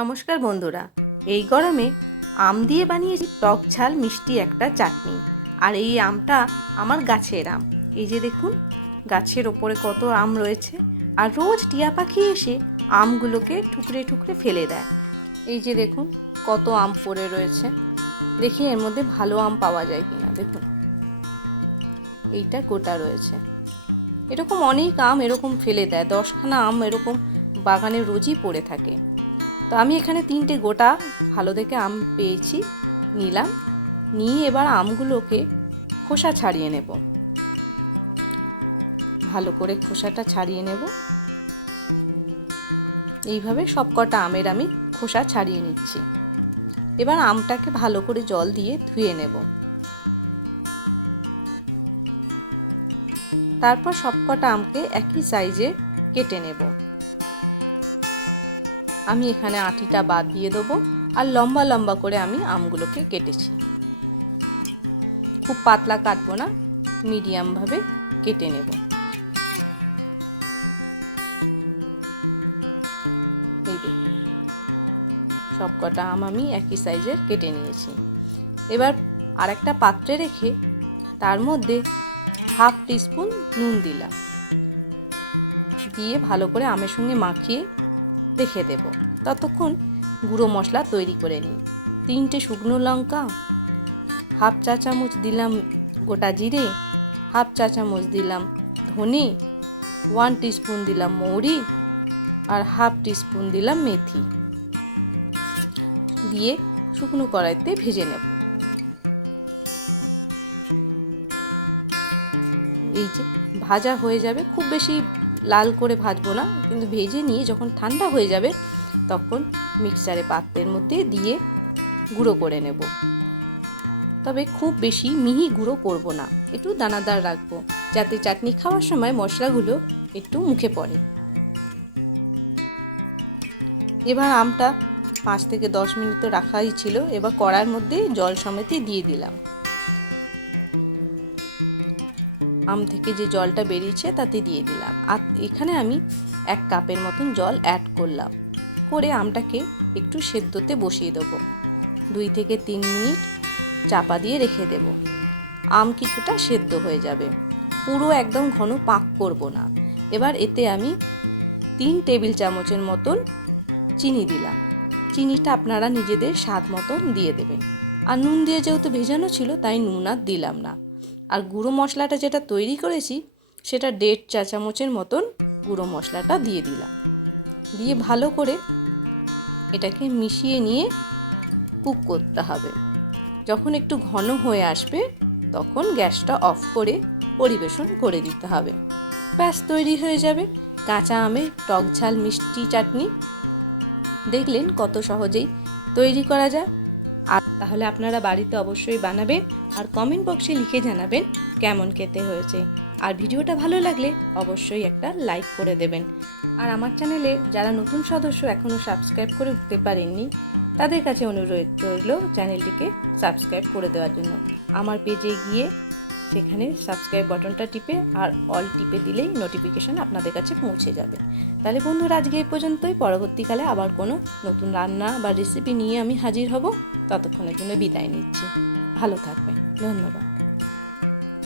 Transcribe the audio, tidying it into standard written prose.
নমস্কার বন্ধুরা, এই গরমে আম দিয়ে বানিয়েছি টক ঝাল মিষ্টি একটা চাটনি। আর এই আমটা আমার গাছের আম। এই যে দেখুন, গাছের ওপরে কত আম রয়েছে। আর রোজ টিয়া পাখি এসে আমগুলোকে টুকরে টুকরে ফেলে দেয়। এই যে দেখুন কত আম পড়ে রয়েছে। দেখি এর মধ্যে ভালো আম পাওয়া যায় কিনা। দেখুন এইটা গোটা রয়েছে। এরকম অনেক আম এরকম ফেলে দেয়, 10খানা আম এরকম বাগানে রোজই পড়ে থাকে। তো আমি এখানে 3টে গোটা ভালো দেখে আম পেয়েছি, নিলাম। নিয়ে এবার আমগুলোকে খোসা ছাড়িয়ে নেব। ভালো করে খোসাটা ছাড়িয়ে নেব। এইভাবে সব কটা আমের আমি খোসা ছাড়িয়ে নিচ্ছি। এবার আমটাকে ভালো করে জল দিয়ে ধুয়ে নেব। তারপর সব কটা আমকে একই সাইজে কেটে নেব। আমি এখানে আটিটা বাদ দিয়ে দেবো। আর লম্বা লম্বা করে আমি আমগুলোকে কেটেছি। খুব পাতলা কাটবো না, মিডিয়ামভাবে কেটে নেব। এই দেখুন সব কটা আম আমি একই সাইজের কেটে নিয়েছি। এবার আর একটা পাত্রে রেখে তার মধ্যে হাফ টিস্পুন নুন দিলাম। দিয়ে ভালো করে আমের সঙ্গে মাখিয়ে রেখে দেব। ততক্ষণ গুঁড়ো মশলা তৈরি করে নিই। 3টে শুকনো লঙ্কা, হাফ চা চামচ দিলাম গোটা জিরে, হাফ চা চামচ দিলাম ধনে, 1 টিস্পুন দিলাম মৌরি, আর হাফ টিস্পুন দিলাম মেথি। দিয়ে শুকনো কড়াইতে ভেজে নেব। এই যে ভাজা হয়ে যাবে, খুব বেশি লাল করে ভাজবো না, কিন্তু ভেজে নিয়ে যখন ঠান্ডা হয়ে যাবে তখন মিক্সারে পাত্রের মধ্যে দিয়ে গুঁড়ো করে নেব। তবে খুব বেশি মিহি গুঁড়ো করব না, একটু দানাদার রাখবো, যাতে চাটনি খাওয়ার সময় মশলাগুলো একটু মুখে পড়ে। এবার আমটা 5 থেকে 10 মিনিট তো রাখাই ছিল। এবার কড়ার মধ্যে জল সমেত দিয়ে দিলাম। আম থেকে যে জলটা বেরিয়েছে তাতে দিয়ে দিলাম। আর এখানে আমি 1 কাপের মতন জল অ্যাড করলাম। করে আমটাকে একটু সেদ্ধতে বসিয়ে দেবো। 2 থেকে 3 মিনিট চাপা দিয়ে রেখে দেব। আম কিছুটা সেদ্ধ হয়ে যাবে, পুরো একদম ঘন পাক করব না। এবার এতে আমি 3 টেবিল চামচের মতন চিনি দিলাম। চিনিটা আপনারা নিজেদের স্বাদ মতন দিয়ে দেবেন। আর নুন দিয়ে যেহেতু ভেজানো ছিল তাই নুন আর দিলাম না। আর গুঁড়ো মশলাটা যেটা তৈরি করেছি সেটা 1.5 চা চামচের মতন গুঁড়ো মশলাটা দিয়ে দিলাম। দিয়ে ভালো করে এটাকে মিশিয়ে নিয়ে কুক করতে হবে। যখন একটু ঘন হয়ে আসবে তখন গ্যাসটা অফ করে পরিবেশন করে দিতে হবে। ব্যাস তৈরি হয়ে যাবে কাঁচা আমের টক ঝাল মিষ্টি চাটনি। দেখলেন কত সহজেই তৈরি করা যায়। আর তাহলে আপনারা বাড়িতে অবশ্যই বানাবেন আর কমেন্ট বক্সে লিখে জানাবেন কেমন খেতে হয়েছে। আর ভিডিওটা ভালো লাগলে অবশ্যই একটা লাইক করে দেবেন। আর আমার চ্যানেলে যারা নতুন সদস্য এখনও সাবস্ক্রাইব করে উঠতে পারেননি তাদের কাছে অনুরোধ রইল চ্যানেলটিকে সাবস্ক্রাইব করে দেওয়ার জন্য। আমার পেজে গিয়ে সেখানে সাবস্ক্রাইব বাটনটা টিপে আর অল টিপে দিলেই নোটিফিকেশান আপনাদের কাছে পৌঁছে যাবে। তাহলে বন্ধুরা আজকে এই পর্যন্তই। পরবর্তীকালে আবার কোনো নতুন রান্না বা রেসিপি নিয়ে আমি হাজির হব। ততক্ষণের জন্য বিদায় নিচ্ছি। ভালো থাকবেন। ধন্যবাদ।